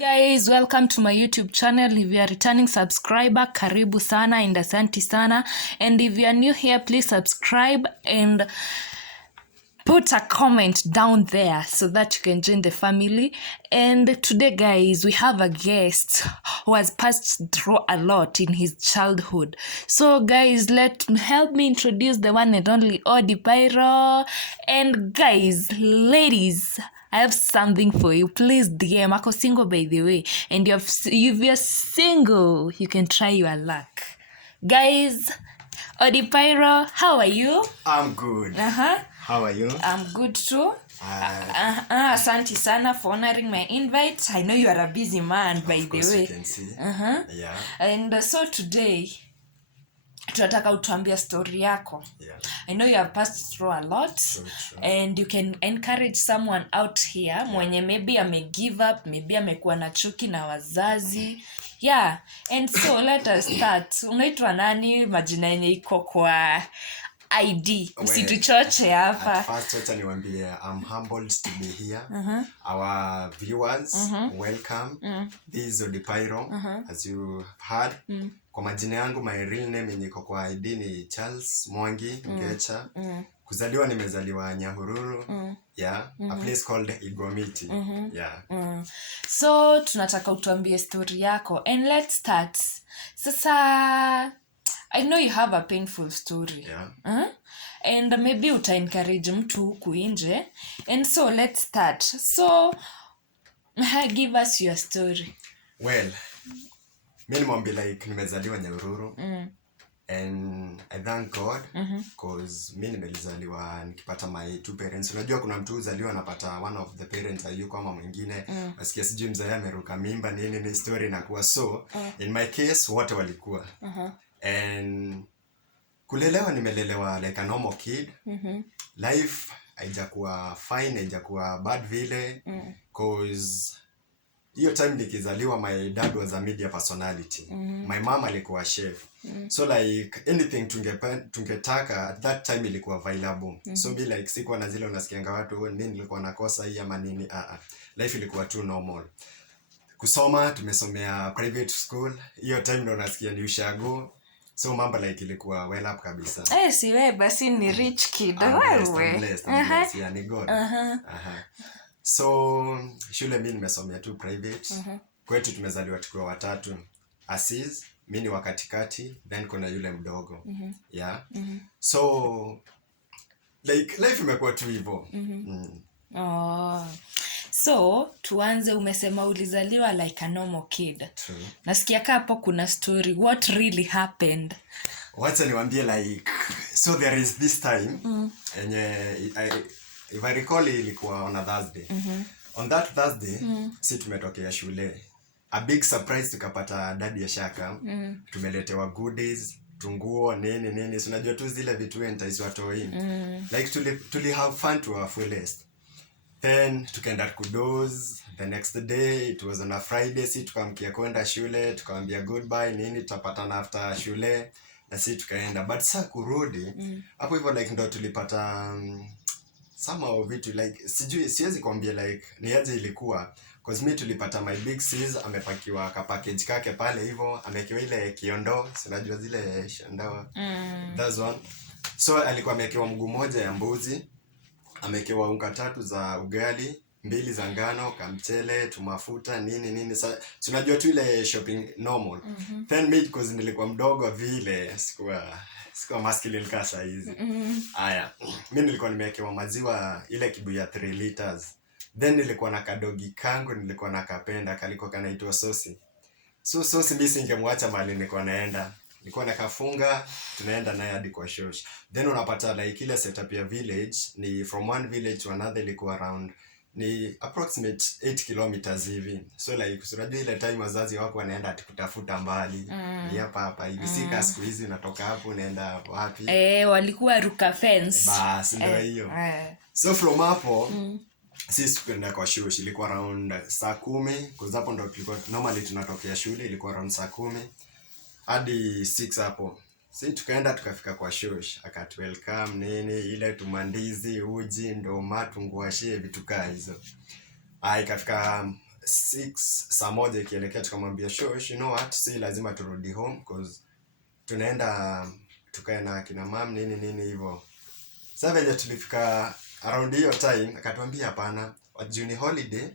Guys, welcome to my YouTube channel. If you are returning subscriber, karibu sana and asante sana. And if you are new here, please subscribe and put a comment down there so that you can join the family. And today, guys, we have a guest who has passed through a lot in his childhood. So guys, help me introduce the one and only Odi Pyro. And guys, ladies, I have something for you. Please DM. Ako single, by the way. And if you're single, you can try your luck. Guys, Odi Pyro, how are you? I'm good. How are you? I'm good too. Asante sana for honoring my invite. I know you are a busy man, by the way. You can see. Yeah. And so today, tunataka utuambia story yako. Yeah. I know you have passed through a lot. So true. And you can encourage someone out here mwenye maybe give up, maybe amekuwa na chuki na wazazi. Yeah. And so let us start. Unaitwa nani? Majina yenye iko kwa ID. Usituchoche hapa. First, wacha niwaambie, I'm humbled to be here. Our viewers, welcome. This is Odi Pyro, as you heard. Kwa majina yangu, my real name yenye iko kwa ID ni Charles Mwangi Ngecha. Kuzaliwa nimezaliwa Nyahururu. Yeah, a place called Igomiti. Yeah. So tunataka utuambie story yako, and let's start. Sasa I know you have a painful story. Yeah. And maybe uta encourage mtu huku nje. And so let's start. So give us your story. Well, mimi nimwambie like nimezaliwa Nyahururu. And I thank God because mimi nimelizaliwa nikipata my two parents. Unajua kuna mtu uzaliwa anapata one of the parents hayuko kama mwingine. Nasikia sijui mzae ameruka mimba ni story inakuwa so. In my case wote walikuwa. And kulelewa nimelelewa like a normal kid. Life haijakuwa fine, haijakuwa bad vile cause hiyo time nikizaliwa my dad was a media personality. My mom alikuwa chef. So like anything tungetaka at that time ilikuwa available. So be like sikuwa na zile unasikianga watu mimi nilikuwa nakosa hii ama nini. Life ilikuwa too normal. Kusoma tumesomea private school. Hiyo time ndo nasikia ni ushago. So mambo like ilikuwa well up kabisa. Si wewe basi ni rich kid. I'm blessed. Yeah, ni God. So shule mimi nimesomea tu private. Kwetu tumezaliwa tukiwa watatu. Aziz, mimi ni wa katikati, then kuna yule mdogo. Yeah. So like life imekuwa tu hivyo. So tuanze, umesema ulizaliwa like a normal kid. True. Nasikia hapo kuna story. What really happened? Wacha niwaambie like so there is this time if I recall ilikuwa on a Thursday. On that Thursday si tumetokea shule. A big surprise tukapata dadi ya shaka. Tumeletewa goodies, tunguo, nini. Unajua tu zile vitu entice watoi. Like tuli have fun to our fullest. Then tukaenda kudoze. The next day it was on a Friday. Si tukamkia kwenda shule, tukamwambia goodbye nini, tutapatana after shule na si tukaenda. But saa kurudi hapo hivyo like ndo tulipata somehow vitu like siwezi kuambia like ni aje ilikuwa cause me tulipata my big sis amepakiwa ka package kake pale hivyo, amekiwa ile kiondo, si unajua zile shandawa. That's one. So alikuwa amekiwa mguu moja ya mbuzi, amekiwa unga 3 za ugali, 2 za ngano, kamchele, tumafuta, nini. Si unajua tu ile shopping normal. Then me because nilikuwa mdogo vile sikuwa masculine kasa hizi. Haya, mimi nilikuwa nimewekewa maziwa ile kibuyu ya 3 liters. Then nilikuwa na kadogi kangu nilikuwa nakapenda, kalikuwa kanaitwa Sosi. So Sosi mimi singemwacha mahali nilikuwa naenda. Nilikuwa nakafunga, tunaenda naye hadi kwa shosh. Then unapata like ile setup ya village ni from one village to another ilikuwa around ni approximate 8 kilometers hivi. So like unajua ile time wazazi wako wanaenda ati kutafuta mbali. Ni hapa hivi. Sika siku hizi unatoka hapo unaenda wapi? Walikuwa ruka fence. Basi ndio hiyo. So from hapo sisi tukaenda kwa shosh, ilikuwa around saa 10 kwa sababu ndo tulikuwa normally tunatokea shule, ilikuwa around saa 10 hadi 6 hapo. Sisi tukaenda tukafika kwa shosh, akatu welcome nini ile tumandizi, uji, ndoma, tunguashie vitu kaa hizo. Ikafika 6 saa moja ikielekea tukamwambia shosh, you know what, si lazima turudi home cause tunaenda tukae na kina mam nini nini hivyo. Sasa venye tulifika around hiyo time akatuambia hapana, Juni holiday,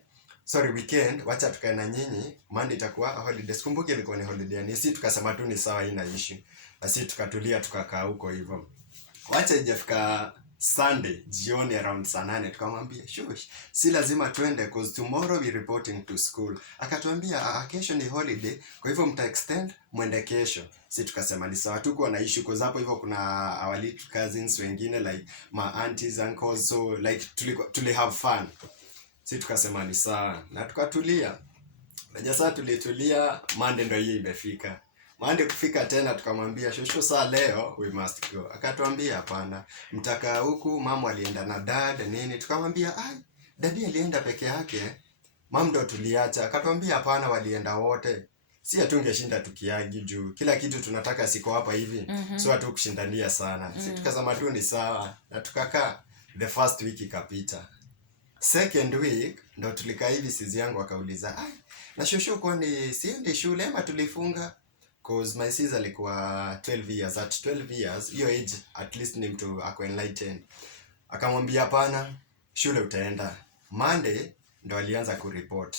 sorry weekend, wacha tukae na nyinyi, Monday itakuwa holiday. Sikumbuki ilikuwa ni holiday ni sisi tukasema tu ni sawa, ina issue. Basi tukatulia tukakaa huko hivyo. Wacha ijafika Sunday jioni around saa 8 tukamwambia shush, si lazima tuende cause tomorrow we reporting to school. Akatuambia kesho ni holiday, kwa hivyo mta extend mwende kesho. Si tukasema ni sawa, tuko na issue cause hapo hivyo kuna our little cousins wengine like my aunties, uncles, so like tuli have fun. Si tukasema ni sawa na tukatulia. Venye saa tulitulia, Monday ndio hii imefika. Monday kufika tena tukamwambia shosho, saa leo we must go. Akatuambia hapana, mtakaa huku, mama alienda na dad nini. Tukamwambia ai, dadi alienda peke yake, mama ndo tuliacha. Akatuambia hapana, walienda wote. Si hatungeshinda tukiagi juu kila kitu tunataka siko hapa hivi. So hatukushindania sana. Si tukasema tu ni sawa na tukakaa. The first week ikapita. Second week ndo tulikaa hivi, sizi yangu akauliza, ai, na shosho kwani siendi shule ama tulifunga? Cause my sis alikuwa 12 years. At 12 years, hiyo age at least ni mtu ako enlightened. Akamwambia hapana, shule utaenda. Monday ndo alianza kureport.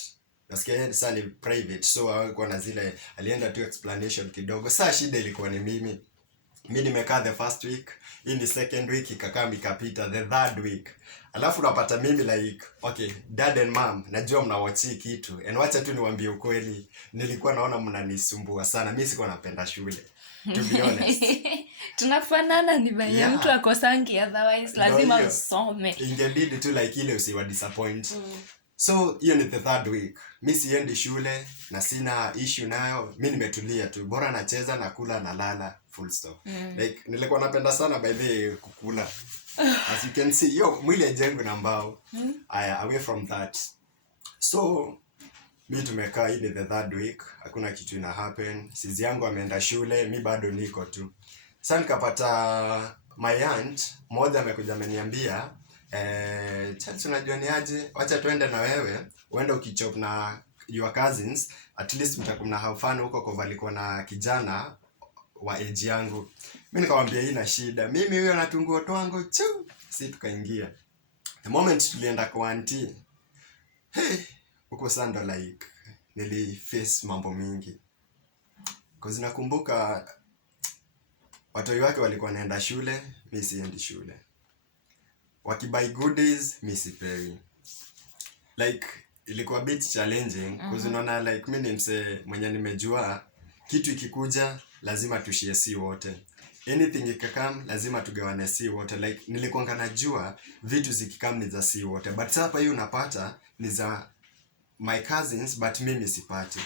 Nasikia sasa ni private, so hakuwa na zile, alienda tu explanation kidogo. Sasa shida ilikuwa ni mimi. Mimi nimekaa the first week, hii ni second week, ikakaa ikapita the third week. Alafu unapata mimi like, okay, dad and mom, najua mnawatch kitu. And wacha tu niwaambie ukweli, nilikuwa naona mnanisumbua sana. Mimi sikuwa napenda shule. To be honest. Tunafanana ni venye Yeah. mtu akosangi otherwise lazima hiyo. usome. Ingebidi tu like ile usiwa disappoint. So hiyo ni the third week. Mimi siendi shule na sina issue nayo. Mimi nimetulia tu. Bora nacheza na kula na lala, full stop. Like nilikuwa napenda sana by the kukula. As you can see, yo mwili ajengo na mbao. Away from that. So mimi tumekaa hii ni the third week. Hakuna kitu ina happen. Sizi yangu ameenda shule, mimi bado niko tu. Sasa nikapata my aunt mmoja amekuja ameniambia Charles, unajua ni aje, wacha tuende na wewe uende ukichop na your cousins, at least mtakuwa na have fun huko, kwa valikuwa na kijana wa age yangu. Mimi nikamwambia hii shida, mimi huyo natunguo twangu chu. Si tukaingia. The moment tulienda kwa auntie, hey, huko sando like niliface mambo mingi. Cause nakumbuka watoi wake walikuwa naenda shule, mimi siendi shule. Wakibuy goodies, mimi sipewi. Like ilikuwa bit challenging cause unaona like mimi ni mse mwenye nimejua kitu ikikuja lazima tushie si wote. Anything ikikam lazima tugawane si wote. Like nilikuwa najua vitu zikikam ni za si wote. But sasa hapa hiyo unapata ni za my cousins but mimi sipati.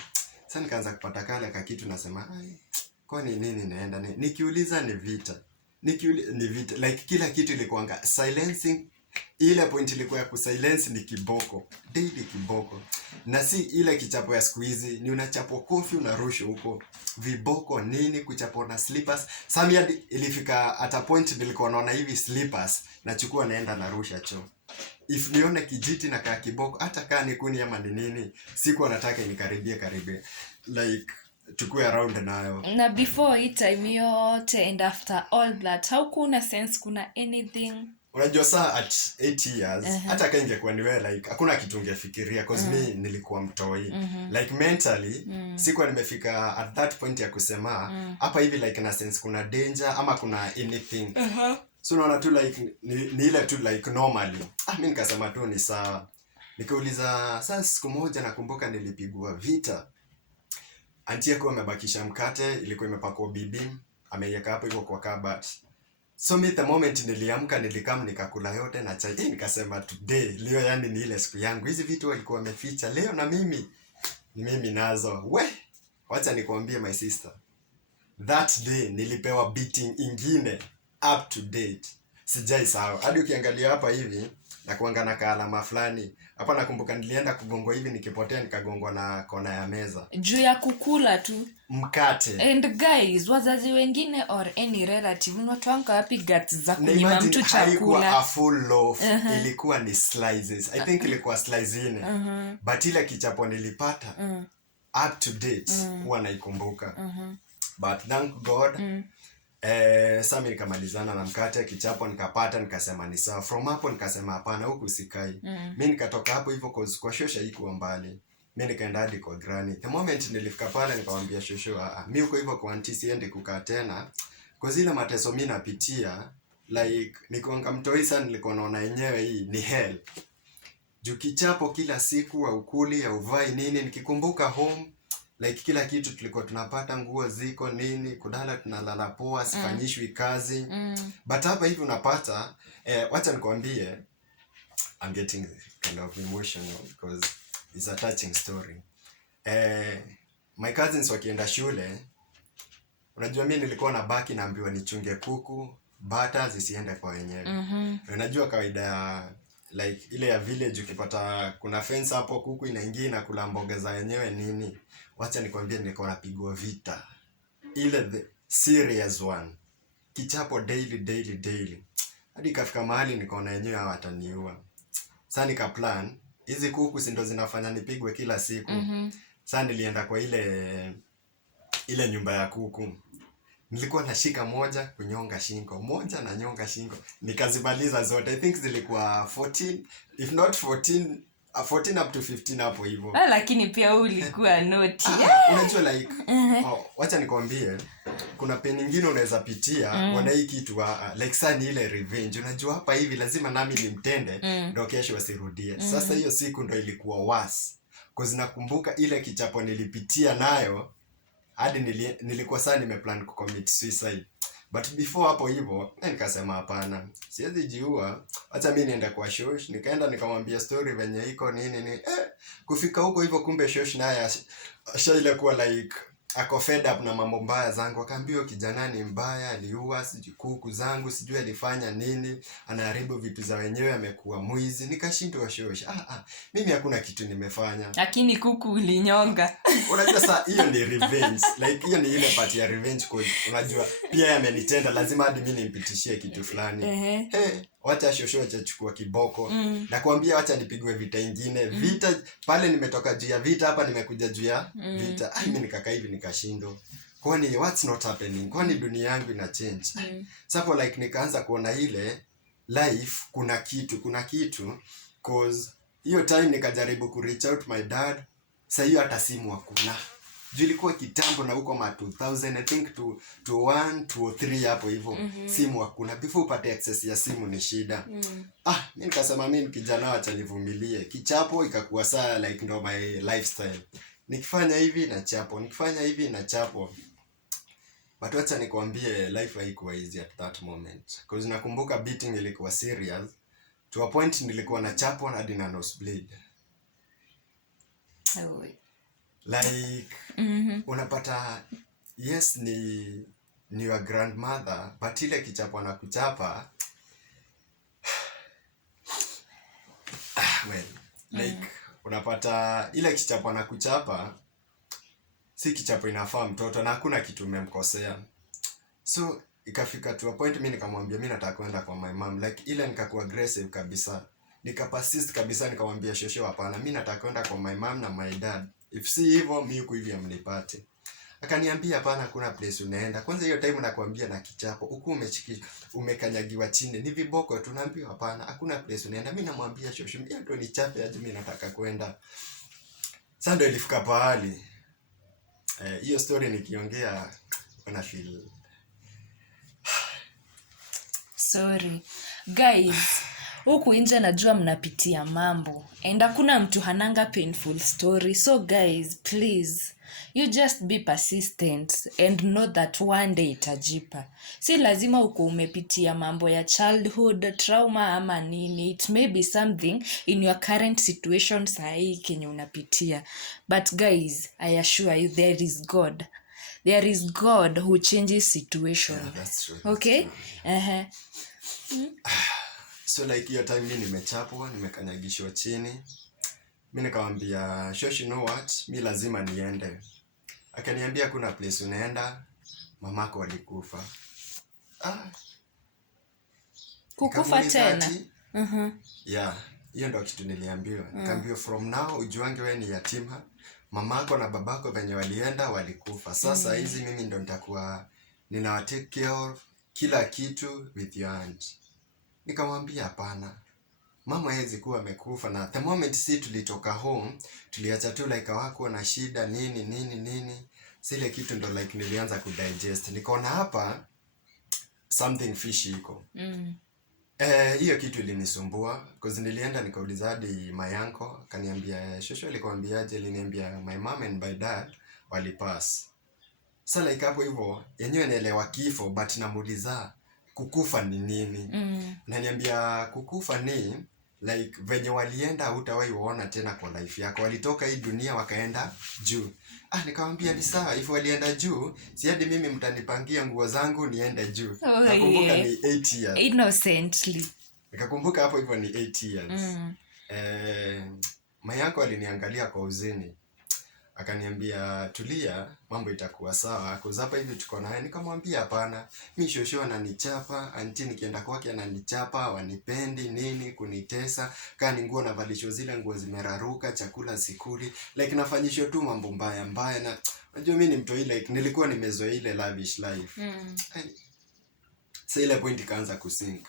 Sasa nikaanza kupata kale ka kitu nasema ai, kwani nini naenda nini? Nikiuliza ni vita. Ni vita. Like kila kitu ilikuanga silencing. Ile point ilikuwa ya kusilence ni kiboko. Daily kiboko. Na si ile kichapo ya siku hizi, ni unachapo kofi unarusha huko. Viboko nini, kuchapo na slippers. Samia ilifika at a point nilikuwa naona hivi slippers nachukua naenda narusha choo. If nione kijiti na kaa kiboko, hata kaa ni kuni ama ni nini, sikuwa nataka inikaribie. Like tukue around nayo. Na before hii time yote and after all that, how kuna sense kuna anything? Unajua saa at 8 years, hata kama ingekuwa ni wewe like hakuna kitu ungefikiria cause mimi nilikuwa mtoi. Like mentally, sikuwa nimefika at that point ya kusema hapa hivi like na sense kuna danger ama kuna anything. So unaona tu like ni ile tu like normally. Mimi nikasema tu ni sawa. Nikauliza sasa siku moja nakumbuka nilipigwa vita. Auntie yako amebakisha mkate, ilikuwa imepakwa bibi, ameiweka hapo hivyo kwa kabati. So me the moment niliamka nilikam nikakula yote na chai. Nikasema today, leo yani ni ile siku yangu. Hizi vitu walikuwa wameficha leo na mimi nazo. Wacha nikwambie my sister. That day nilipewa beating ingine up to date. Sijai sawa. Hadi ukiangalia hapa hivi na kuanga na kaalama fulani. Hapa nakumbuka nilienda kugongwa hivi nikipotea nikagongwa na kona ya meza. Juu ya kukula tu. Mkate. And guys, wazazi wengine or any relative unatoanga wapi guts za kunyima mtu chakula? Haikuwa a full loaf, ilikuwa ni slices. I think ilikuwa slice ine. But ile kichapo nilipata up to date huwa naikumbuka. But thank God sasa mimi nikamalizana na mkate, kichapo nikapata, nikasema ni sawa. From hapo nikasema hapana, huku sikai. Mimi nikatoka hapo hivyo kwa shosha iko mbali. Mimi nikaenda hadi kwa granny. The moment nilifika pale nikamwambia shosho, mimi uko hivyo kwa auntie siendi kukaa tena. Kwa zile mateso mimi napitia, like nikiwanga mtoi sana nilikuwa naona yenyewe hii ni hell. Juu kichapo kila siku au ukuli au uvai nini, nikikumbuka home like kila kitu tulikuwa tunapata, nguo ziko nini, kudala tunalala poa, sifanyishwi kazi. But hapa hivi unapata wacha nikwambie, I'm getting kind of emotional because it's a touching story. My cousins wakienda shule, unajua mimi nilikuwa na baki naambiwa nichunge kuku, bata zisiende kwa wenyewe. Unajua kawaida ya like ile ya village, ukipata kuna fence hapo, kuku inaingia na kula mboga za wenyewe nini. Wacha nikwambie nilikuwa napigwa vita. Ile the serious one. Kichapo daily. Hadi kafika mahali nikaona wenyewe hawataniua. Sasa nikaplan, hizi kuku si ndo zinafanya nipigwe kila siku. Sasa nilienda kwa ile nyumba ya kuku. Nilikuwa nashika moja kunyonga shingo, moja na nyonga shingo. Nikazimaliza zote. I think zilikuwa 14, if not 14 up to 15 hapo hivyo. Lakini pia ulikuwa noti. Unajua like wacha nikwambie, kuna pain nyingine unaweza pitia wana hii kitu like sana ile revenge. Unajua hapa hivi lazima nami nimtende ndio kesho wasirudie. Sasa hiyo siku ndio ilikuwa worse. Cause nakumbuka ile kichapo nilipitia nayo hadi nilikuwa sana nimeplan kucommit suicide. But before hapo hivyo nikasema hapana, siwezi jiua, acha mimi niende kwa shosh. Nikaenda nikamwambia story venye iko nini. Kufika huko hivyo kumbe shosh naye ile kuwa like ako fed up na mambo mbaya zangu. Akaambiwa kijana ni mbaya, aliua sijui kuku zangu, sijui alifanya nini, anaharibu vitu za wenyewe, amekuwa mwizi. Nikashindwa shosh. Mimi hakuna kitu nimefanya. Lakini kuku ulinyonga. Unajua sasa hiyo ni revenge. Like hiyo ni ile part ya revenge code. Unajua pia yamenitenda, lazima hadi mimi nimpitishie kitu fulani. Wacha shosho achachukua kiboko. Nakwambia wacha nipigwe vita ingine. Vita pale nimetoka juu ya vita, hapa nimekuja juu ya vita. Mimi nikakaa hivi nikashindwa. Kwani what's not happening? Kwani dunia yangu ina change? Sasa like nikaanza kuona ile life kuna kitu cause hiyo time nikajaribu ku reach out my dad. Sasa hiyo hata simu hakuna. Juu ilikuwa kitambo na huko ma 2000 I think to 1 to 3 hapo hivyo. Simu hakuna. Before upate access ya simu ni shida. Mimi nikasema mimi kijana acha nivumilie. Kichapo ikakuwa saa like ndo my lifestyle. Nikifanya hivi na chapo, nikifanya hivi na chapo. But wacha nikwambie life haikuwa easy at that moment. Because nakumbuka beating ilikuwa serious. To a point nilikuwa na chapo hadi na nosebleed. Like unapata yes ni your grandmother, but ile kichapo anakuchapa well like unapata ile kichapo anakuchapa si kichapo inafaa mtoto na hakuna kitu umemkosea. So ikafika to a point mimi nikamwambia mimi nataka kwenda kwa my mom, like ile nikakuwa aggressive kabisa, nikapersist kabisa, nikamwambia shosho hapana, mimi nataka kwenda kwa my mom na my dad, if si hivyo mimi huko hivi amnipate. Akaniambia hapana, kuna place unaenda. Kwanza hiyo time nakwambia na kichapo huko umekanyagiwa chini ni viboko, tunaambiwa hapana, hakuna place unaenda. Mimi namwambia shosho mimi ndio nichape aje, mimi nataka kwenda. Sasa ndio ilifika pahali hiyo story nikiongea wana feel sorry guys. Huku nje najua mnapitia mambo and hakuna mtu hananga painful story, so guys please you just be persistent and know that one day itajipa. Si lazima uko umepitia mambo ya childhood trauma ama nini, it may be something in your current situation sahi kenye unapitia, but guys I assure you there is God who changes situation. Yeah, that's true. Okay, that's true. So like hiyo time mimi nimechapwa, nimekanyagishwa chini. Mimi nikamwambia Shosh, you know what, mi lazima niende. Akaniambia kuna place unaenda, mamako alikufa. Kukufa tena? Yeah, hiyo ndo kitu niliambiwa. Nikaambiwa from now ujuange wewe ni yatima, mamako na babako venye walienda walikufa. Sasa hizi mimi ndo nitakuwa ninawa take care of kila kitu with your aunt. Nikamwambia hapana, mama hawezi kuwa amekufa. Na the moment tulitoka home, tuliacha tu like hawakuwa na shida nini. Sile kitu ndo like nilianza kudigest. Nikaona hapa something fishy iko. Hiyo kitu ilinisumbua because nilienda nikauliza hadi mayanko, akaniambia Shosho alikwambiaje? Aliniambia my mom and my dad walipass. So like hapo hivyo yenyewe naelewa kifo, but namuuliza kukufa ni nini? Naniambia kukufa ni like venye walienda hutawahi waona tena kwa life yako. Walitoka hii dunia wakaenda juu. Nikamwambia ni sawa, if walienda juu, si hadi mimi mtanipangia nguo zangu niende juu. Nakumbuka ni 8 years. Innocently. Nikakumbuka hapo hivyo ni 8 years. Mayako aliniangalia kwa uzini. Akaniambia tulia, mambo itakuwa sawa. Kuzapa hivi tuko naye. Nikamwambia hapana, mimi Shosho ananichapa, auntie nikienda kwake ananichapa, wanipendi nini, kunitesa, kani nguo na valisho zile nguo zimeraruka, chakula sikuli, like nafanyishwa tu mambo mbaya na unajua mimi ni mtu like nilikuwa nimezoea ile lavish life. Sasa ile point ikaanza kusink.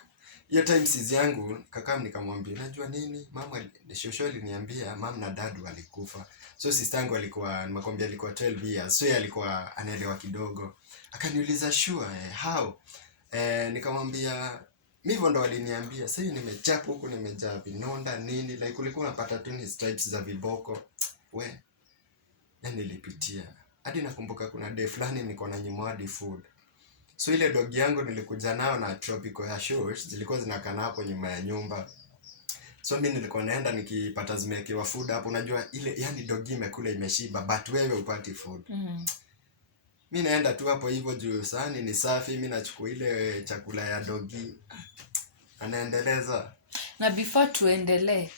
Hiyo time sizi yangu kakam nikamwambia najua nini, mama Shosho aliniambia mama na dad walikufa. So sister yangu alikuwa nimekwambia alikuwa 12 years. So yeye alikuwa anaelewa kidogo. Akaniuliza sure how? Nikamwambia mimi hivyo ndo waliniambia. Sasa hiyo nimechapa huku nimejaa vinonda nini, like ulikuwa unapata tu ni stripes za viboko. Nilipitia. Hadi nakumbuka kuna day fulani niko na nyimwadi food. So ile dog yangu nilikuja nao na tropical ya Shosh zilikuwa zinakaa hapo nyuma ya nyumba. So mimi nilikuwa naenda nikipata zimewekewa food hapo, unajua ile yani dogi imekula imeshiba but wewe upati food. Mimi naenda tu hapo hivyo juu sahani ni safi, mimi nachukua ile chakula ya dogi. Anaendeleza. Na before tuendelee,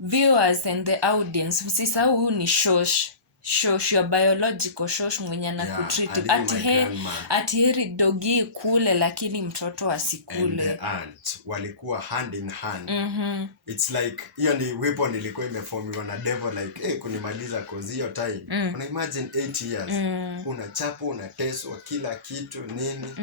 viewers and the audience, msisahau huyu ni Shosh, your biological Shosh mwenye anakutreat. Ati heri dogi kule lakini mtoto asikule. And the aunt walikuwa hand in hand. It's like hiyo ni weapon ilikuwa imeformiwa na devil like kunimaliza cause hiyo time. Una imagine 8 years. Unachapwa, unateswa kila kitu nini.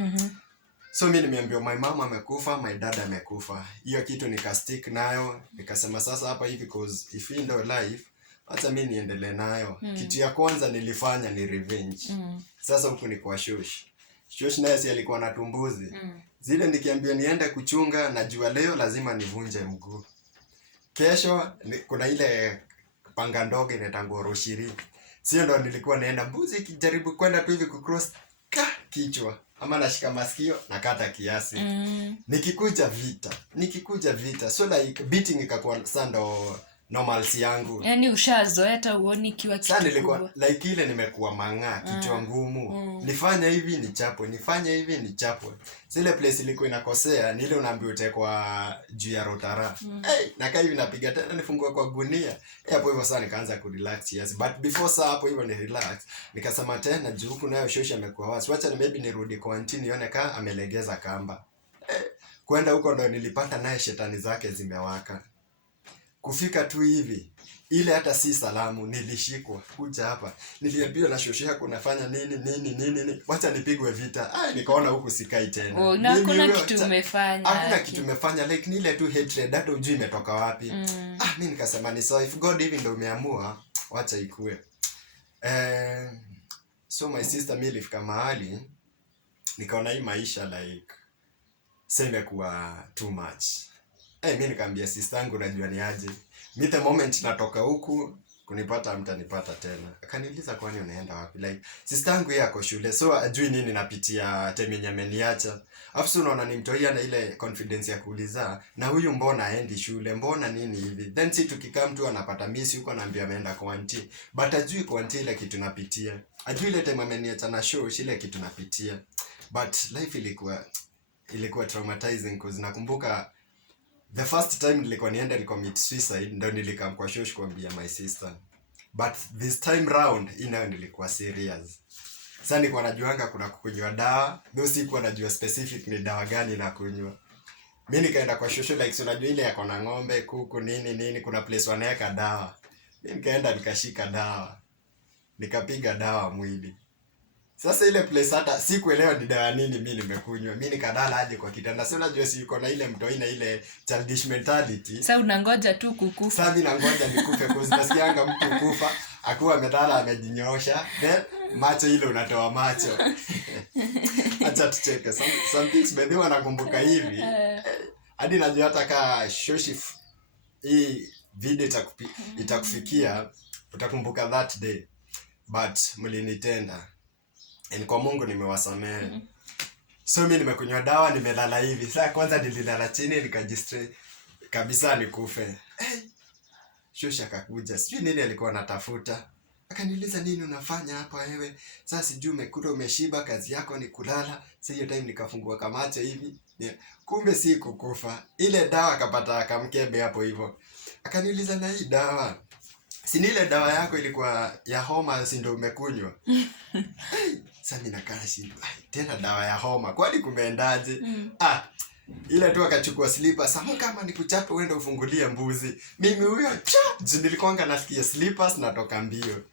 So mimi nimeambiwa my mom amekufa, my dad amekufa. Hiyo kitu nikastick nayo, nikasema sasa hapa hivi cause if in the life acha mimi niendelee nayo. Kitu ya kwanza nilifanya ni revenge. Sasa huku ni kwa Shosh naye si alikuwa na tumbuzi. Zile nikiambiwa niende kuchunga, najua leo lazima nivunje mguu. Kesho kuna ile panga ndogo inaitwa roshiri. Sio ndo nilikuwa naenda mbuzi kijaribu kwenda tu hivi kucross kichwa. Ama nashika masikio nakata kiasi. Nikikuja vita. So like beating ikakuwa sando normalcy yangu. Yani ushazoea hata uoni kiwa kitu. Sasa nilikuwa like ile nimekuwa mang'aa, kichwa ngumu. Nifanye hivi ni chapwe. Zile place ilikuwa inakosea ni ile unaambiwa utekwa juu ya rotara. Nakaa hivi napiga tena nifungue kwa gunia. Hapo hivyo sasa nikaanza kurelax yes. But before saa hapo hivyo ni relax. Nikasema tena juu huku nayo Shosh amekuwa wasi. Wacha maybe nirudi kwa auntie nione kama amelegeza kamba. Kwenda huko ndo nilipata naye shetani zake zimewaka. Kufika tu hivi ile hata si salamu, nilishikwa kuja hapa. Niliambiwa na Shosh yako unafanya nini. Wacha nipigwe vita. Nikaona huku sikai tena. Na hakuna kitu umefanya. Hakuna kitu umefanya like ni ile tu hatred hata hujui imetoka wapi. Mimi nikasema ni so if God even ndo umeamua, wacha ikue. So my sister mimi ilifika mahali nikaona hii maisha like sema kuwa too much. Mimi nikamwambia sister yangu unajua ni aje. Mimi the moment natoka huku kunipata mtanipata tena. Akaniuliza kwani unaenda wapi? Like sister yangu yeye ako shule. So ajui nini napitia time ameniacha. Afu unaona ni mtoia na ile confidence ya kuuliza na huyu mbona aendi shule? Mbona nini hivi? Then si tukikaa mtu anapata misi huko anaambia ameenda kwa auntie. But ajui kwa auntie ile kitu napitia. Ajui ile time ameniacha na Shosh ile kitu napitia. But life ilikuwa traumatizing cause nakumbuka the first time nilikuwa niende commit suicide ndo nilikam kwa shosh kuambia my sister, but this time round inayo nilikuwa serious. Sasa nilikuwa najuanga kuna kukunywa dawa, though sikuwa najua specific ni dawa gani na kunywa. Mimi nikaenda kwa shosho like so unajua ile yako na ng'ombe, kuku nini kuna place wanaweka dawa. Mimi nikaenda nikashika dawa. Nikapiga dawa mwili. Sasa ile place hata sikuelewa ni dawa nini mimi nimekunywa. Mimi nikadala aje kwa kitanda. Sasa unajua si uko na ile mtoi na ile childish mentality. Sasa unangoja tu kukufa. Sasa mimi nangoja nikufe kwa sababu nasikianga mtu kufa akuwa amelala amejinyoosha, then macho ile unatoa macho. Acha tucheke. Some things by the way nakumbuka hivi. Hadi najua hata ka shoshi hii video itakufikia utakumbuka that day. But mlinitenda. And kwa Mungu nimewasamehe. So mimi nimekunywa dawa nimelala hivi. Sasa kwanza nililala chini nikajistre kabisa nikufe. Shoshi akakuja. Sijui nini alikuwa anatafuta. Akaniuliza nini unafanya hapa wewe? Sasa sijui umekula umeshiba kazi yako ni kulala. Sasa hiyo time nikafungua kamacho hivi. Kumbe si kukufa. Ile dawa akapata akamkebe hapo hivyo. Akaniuliza na hii dawa. Si ile dawa yako ilikuwa ya homa si ndio umekunywa? Sasa mimi nakaa shindwa. Tena dawa ya homa. Kwani kumeendaje? Ile tu akachukua slippers. Sasa kama nikuchape uende ufungulie mbuzi. Mimi huyo nilikuanga nasikia slippers natoka mbio.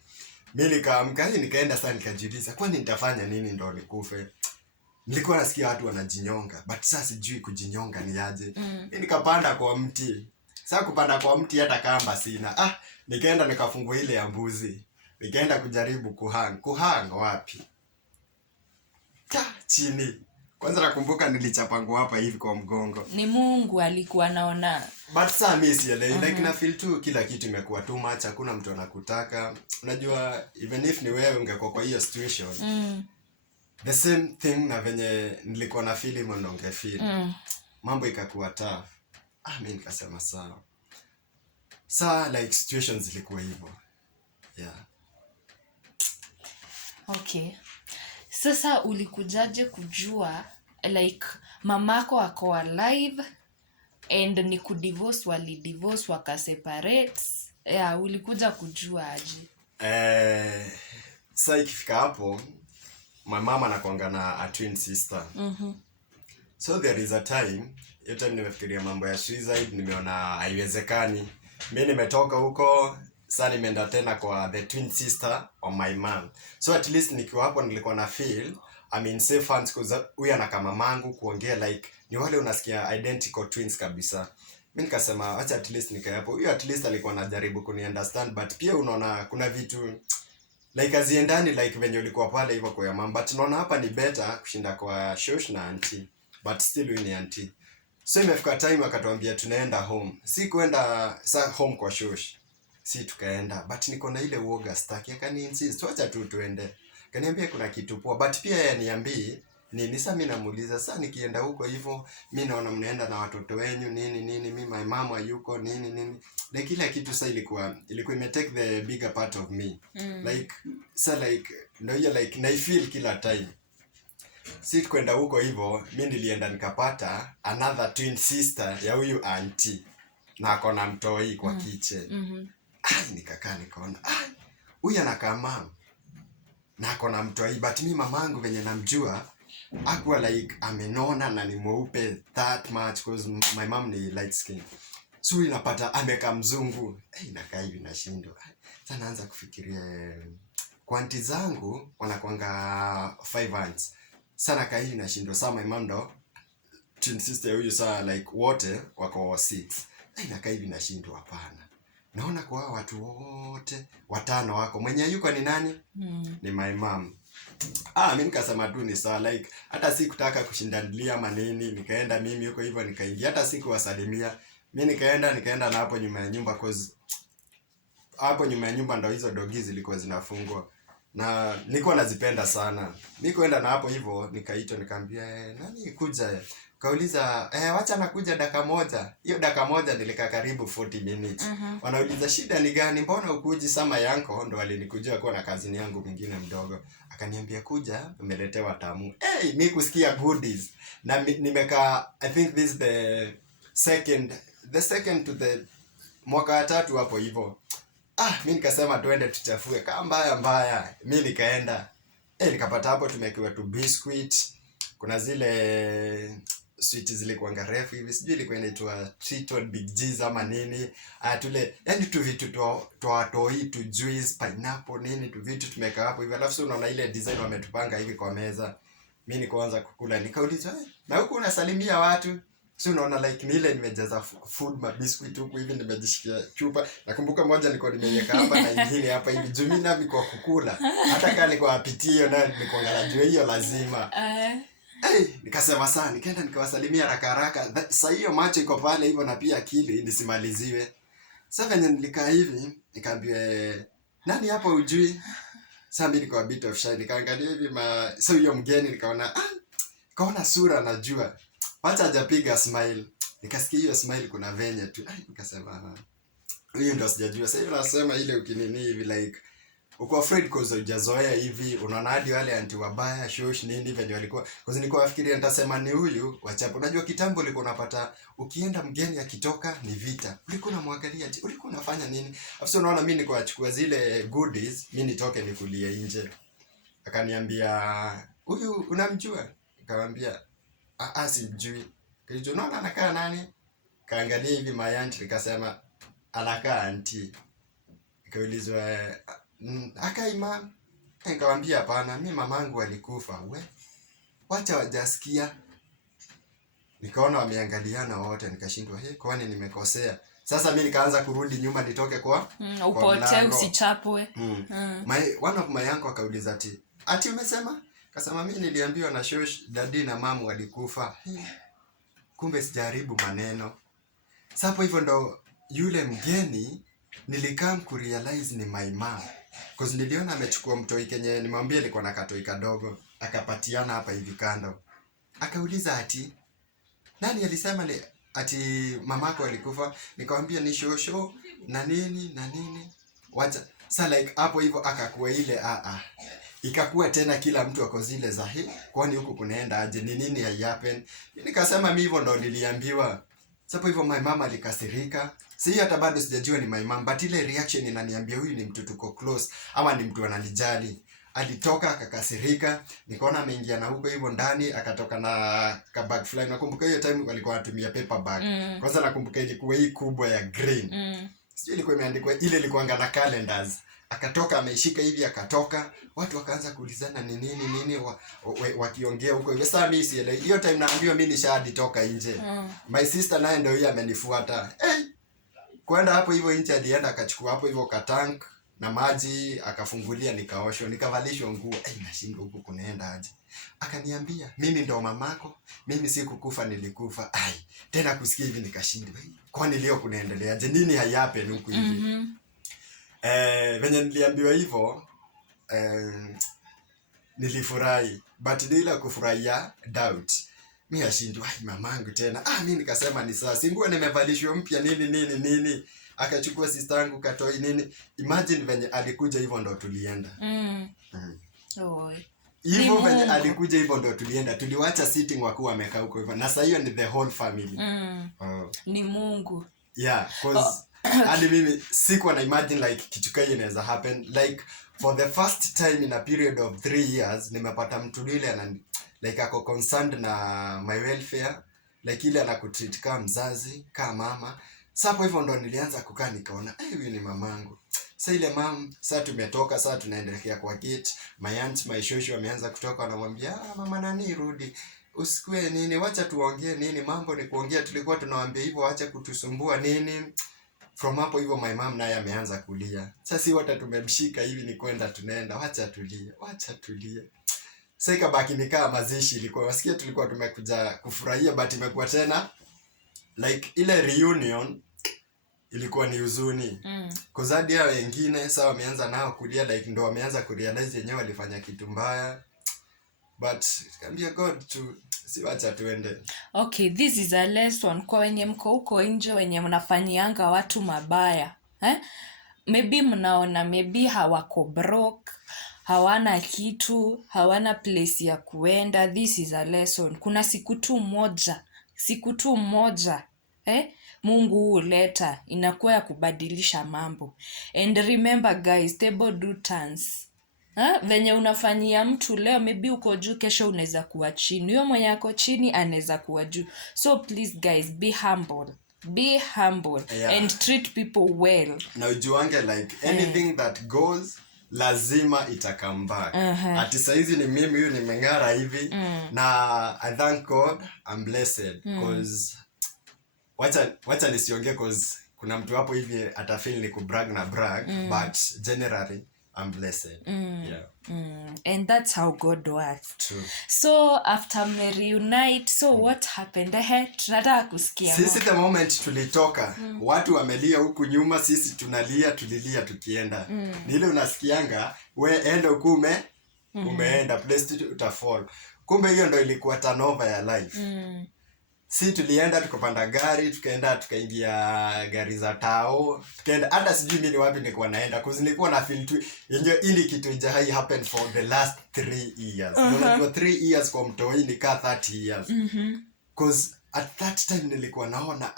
Mimi nikaamka nikaenda sana nikajiuliza kwani nitafanya nini ndo nikufe? Nilikuwa nasikia watu wanajinyonga, but sasa sijui kujinyonga ni aje. Mimi nikapanda kwa mti. Sasa kupanda kwa mti hata kamba sina. Nikaenda nikafungua ile ya mbuzi. Nikaenda kujaribu kuhang wapi? Chini. Kwanza nakumbuka nilichapangu hapa hivi kwa mgongo. Ni Mungu alikuwa anaona. But saa mimi sielewi like na feel tu kila kitu imekuwa too much, hakuna mtu anakutaka. Unajua even if ni wewe ungekuwa kwa hiyo situation. The same thing na venye nilikuwa na feel hivyo ndo ungefeel. Mambo ikakuwa tough. Mimi nikasema sawa. Saa like situations zilikuwa hivyo. Yeah. Okay. Sasa ulikujaje kujua like mamako ako alive and ni kudivorce walidivorce wakaseparate? Yeah, ulikuja kujua aje? Sasa ikifika hapo my mama anakuanga na a twin sister. So there is a time, hiyo time nimefikiria mambo ya suicide, nimeona haiwezekani. Mimi nimetoka huko, sasa nimeenda tena kwa the twin sister of my mom. So at least nikiwa hapo nilikuwa na feel I'm in safe hands because huyu ana kama mamangu kuongea like ni wale unasikia identical twins kabisa. Mimi nikasema acha at least nikae hapo. Huyu at least alikuwa anajaribu kuni understand, but pia unaona kuna vitu like aziendani like venye ulikuwa pale hivyo kwa mama, but naona hapa ni better kushinda kwa shosh na auntie, but still huyu ni auntie. So imefika time akatuambia tunaenda home. Si kuenda sa home kwa shosh. Si tukaenda, but niko na ile uoga staki. Akani insist acha tu tuende. Kaniambia kuna kitu poa, but pia yeye niambii nini. Sasa mimi namuuliza sasa nikienda huko hivyo mimi naona mnaenda na watoto wenyu nini mimi my mama yuko nini like kila kitu sasa ilikuwa ime take the bigger part of me. Like so like ndio hiyo like na feel kila time. Si kwenda huko hivyo mimi nilienda nikapata another twin sister ya huyu auntie na akona mtoi kwa kitchen. Nikakaa nikaona huyu anakaa mama na akona mtoi, but mimi mamangu venye namjua hakuwa like amenona na ni mweupe that much because my mom ni light skin. So inapata ameka mzungu. Inakaa hivi nashindwa. Sasa naanza kufikiria kwanti zangu wanakuanga 5 aunts. Sana kai hivi nashindwa. Sasa my mom ndo twin sister huyu saa like wote wako 6. Inakaa hivi nashindwa hapana. Naona kwa watu wote 5 wako. Mwenye yuko ni nani? Ni my mom. Mimi nikasema tu ni sawa like hata sikutaka kushindanilia maneni, nikaenda mimi huko hivyo nikaingia, hata sikuwasalimia. Mimi nikaenda na hapo nyuma ya nyumba cause hapo nyuma ya nyumba ndo hizo dogi zilikuwa zinafungwa. Na nilikuwa nazipenda sana. Nikaenda na hapo hivyo nikaitwa nikamwambia nani kuja? Kauliza wacha nakuja dakika moja. Hiyo dakika moja nilikaa karibu 40 minutes. Wanauliza shida ni gani? Mbona ukuji? Sama yanko ndo alinikujia kwa na kazini yangu mwingine mdogo. Akaniambia kuja umeletewa tamu. Mimi kusikia goodies. Na nimekaa I think this is the the second to the mwaka wa 3 hapo hivyo, mi nikasema tuende tuchafue kama mbaya. Mi nikaenda nikapata hapo tumekiwa tu biscuit, kuna zile sweet zilikuwa refu hivi, sijui ilikuwa inaitwa Triton Big G's ama nini. Tule yani tu vitu toa tu juice pineapple nini tu vitu tumeka hapo hivi, alafu unaona ile design wametupanga hivi kwa meza. Mimi nikaanza kukula, nikauliza na huku unasalimia watu? Si unaona like ni ile nimejaza food ma biscuit huku hivi, nimejishikia chupa. Nakumbuka moja nilikuwa nimeweka hapa na nyingine hapa hivi, juu na viko kukula. Hata kama niko apitio na niko ngalajua hiyo lazima. Nikasema sana, nikaenda nikawasalimia haraka. Sasa hiyo macho iko pale hivyo na pia akili nisimaliziwe. Sasa venye nilikaa hivi, nikaambia nani hapa ujui? Sasa mimi niko a bit of shy, nikaangalia hivi so hiyo mgeni nikaona sura najua. Wacha hajapiga smile. Nikasikia hiyo smile kuna venye tu. Nikasema huyu ndo sijajua. Sasa hivi nasema ile ukinini hivi like uko afraid cause hujazoea hivi, unaona hadi wale anti wabaya shosh nini venye walikuwa, cause nilikuwa nafikiria nitasema ni huyu wachapo. Unajua kitambo ulikuwa unapata ukienda mgeni akitoka ni vita, ulikuwa unamwangalia ati ulikuwa unafanya nini. Afisa unaona mimi niko achukua zile goodies, mimi nitoke nikulie nje. Akaniambia huyu unamjua? Nikamwambia simjui. Kijua unaona anakaa nani? Kaangalia hivi mayanti, nikasema anakaa anti. Nikaulizwa akaima, nikamwambia hapana, mimi mamangu alikufa. Wacha wajasikia. Nikaona wameangaliana wote, nikashindwa kwani nimekosea. Sasa mimi nikaanza kurudi nyuma nitoke kwa upote usichapwe. One of my uncle akauliza ati umesema? Kasema mimi niliambiwa na shosh daddy na mamu walikufa. Kumbe sijaribu maneno. Sasa hapo hivyo ndo yule mgeni nilikam kurealize ni my mom. Cause niliona amechukua mtoi kenye nimwambia ilikuwa na katoi kadogo, akapatiana hapa hivi kando. Akauliza ati nani alisema ati mamako alikufa? Nikamwambia ni shosho na nini. Wacha. Sasa like hapo hivyo akakuwa ile ikakuwa tena kila mtu ako zile za kwani huku kunaenda aje, ni nini happen. Nikasema mimi hivyo ndo niliambiwa. Sasa hivyo my mama alikasirika. Si hata bado sijajua ni my mom, but ile reaction inaniambia huyu ni mtu tuko close ama ni mtu ananijali. Alitoka akakasirika, nikaona ameingia na huko hivyo ndani, akatoka na ka bag fulani. Nakumbuka hiyo time walikuwa wanatumia paper bag. Kwanza nakumbuka ilikuwa hii kubwa ya green. Sijui ilikuwa imeandikwa, ile ilikuwa na calendars. Akatoka ameishika hivi, akatoka, watu wakaanza kuulizana ni nini wakiongea huko hivyo. Sasa mimi sielewi. Hiyo time naambiwa mimi nishaditoka nje. My sister naye ndio yeye amenifuata. Kwenda hapo hivyo nje, alienda akachukua hapo hivyo katank na maji, akafungulia, nikaoshwa, nikavalishwa nguo. Nashindwa huko kunaenda aje. Akaniambia mimi ndo mamako, mimi si kukufa, nilikufa. Tena kusikia hivi nikashindwa. Kwani leo kunaendelea aje? Nini hayapen huko hivi? Venye niliambiwa hivyo nilifurahi, but nila kufurahia doubt. Mimi ashindwa mamangu tena. Mimi nikasema ni sawa. Singuo nimevalishwa mpya nini. Akachukua sister yangu katoi nini. Imagine venye alikuja hivyo ndo tulienda. Hivyo venye alikuja hivyo ndo tulienda. Tuliwacha sitting wakuwa wamekaa huko hivyo. Na sasa hiyo ni the whole family. Ni Mungu. Yeah, cause hadi mimi sikuwa na imagine like kitu kama hiyo inaweza happen. Like for the first time in a period of 3 years nimepata mtu yule like ako concerned na my welfare, like ile anakutreat kama mzazi, kama mama. Sasa hivyo ndo nilianza kukaa nikaona huyu ni mamangu. Sasa ile sasa tumetoka, sasa tunaendelea kwa gate. My aunt, my shoshu wameanza kutoka, wanamwambia mama nani rudi. Usikue nini, wacha tuongee nini, mambo ni kuongea, tulikuwa tunawaambia hivyo, wacha kutusumbua nini. From hapo hivyo my mom naye ameanza kulia. Sasa si wote tumemshika hivi ni kwenda tunaenda, wacha tulie. Sasa ikabaki nikaa mazishi, ilikuwa wasikia tulikuwa tumekuja kufurahia, but imekuwa tena like ile reunion ilikuwa ni huzuni. Kuzadi ya wengine sasa wameanza nao kulia, like ndo wameanza kurealize yenyewe walifanya kitu mbaya. But kaambia God to si wacha tuende. Okay, this is a lesson kwa wenye mko huko nje, wenye mnafanyianga watu mabaya. Maybe mnaona maybe hawako broke, hawana kitu, hawana place ya kuenda. This is a lesson. Kuna siku tu moja Mungu huleta, inakuwa ya kubadilisha mambo. And remember guys, table do turns. Venye unafanyia mtu leo, maybe uko juu, kesho unaweza kuwa chini. Huyo mwenye ako chini anaweza kuwa juu. So please guys, be humble. Be humble, and treat people well. Na ujuange like anything that goes lazima ita come back. Ati saizi ni mimi huyu nimeng'ara hivi na I thank God I'm blessed cause wacha nisiongee cause kuna mtu hapo hivi atafeel ni kubrag na brag but generally I'm blessed. And that's how God works. True. So after me reunite, so what happened? Tunataka kusikia. Sisi the moment tulitoka, watu wamelia huku nyuma, sisi tulilia tukienda. Ni ile unasikianga, we enda huku umeenda, place utafall. Kumbe hiyo ndo ilikuwa turnover ya life. Si tulienda tukapanda gari, tukaingia gari za tao, tukaenda hata sijui mimi wapi nilikuwa naenda cause nilikuwa na feel tu yenyewe ili kitu ijahai happen for the last 3 years. Unajua 3 years kwa mtoi ni ka 30 years. Cause at that time nilikuwa naona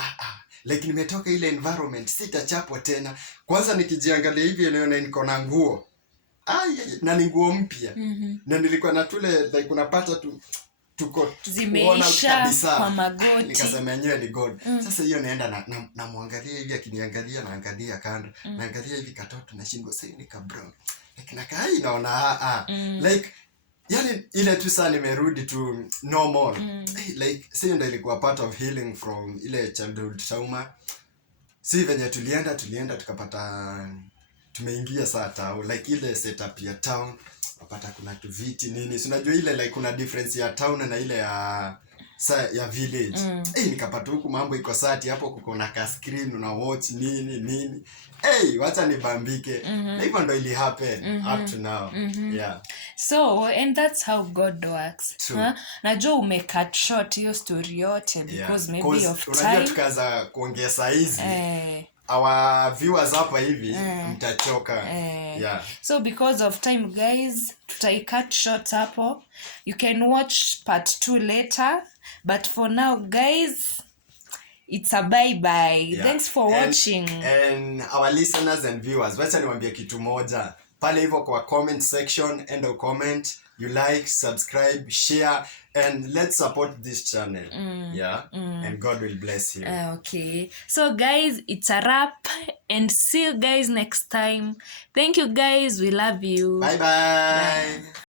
like nimetoka ile environment, sitachapwa tena. Kwanza nikijiangalia hivi naona niko na nguo. Na ni nguo mpya. Na nilikuwa na tule like unapata tu tuko zimeisha kwa magoti. Nikasema yenyewe ni God. Sasa hiyo naenda na muangalia hivi, akiniangalia naangalia kando, naangalia hivi katoto nashindwa sasa nika brown. Like nakai naona like yani ile tu sana nimerudi to normal. Like sio ndio ilikuwa part of healing from ile childhood trauma. Si venye tulienda tukapata tumeingia saa tao like ile setup ya town. Wapata kuna tu viti nini. Si unajua ile like kuna difference ya town na ile ya village. Nikapata huku mambo iko sati hapo kuko na ka screen una watch nini. Wacha nibambike. Na hivyo ndo ili happen up to now. Yeah. So, and that's how God works. Najua umecut short hiyo story yote because maybe of time. Unajua tukaanza kuongea saa hizi. Our viewers hapa hivi mtachoka. Yeah. So because of time guys, tutaicut short hapo. You can watch part 2 later, but for now guys, it's a bye. Thanks for watching. And our listeners and viewers, wacha niwaambie kitu moja. Pale hivyo kwa comment section, enda comment, you like, subscribe, share, and let's support this channel. And God will bless you. Okay. So guys, it's a wrap, and see you guys next time. Thank you guys. We love you. Bye.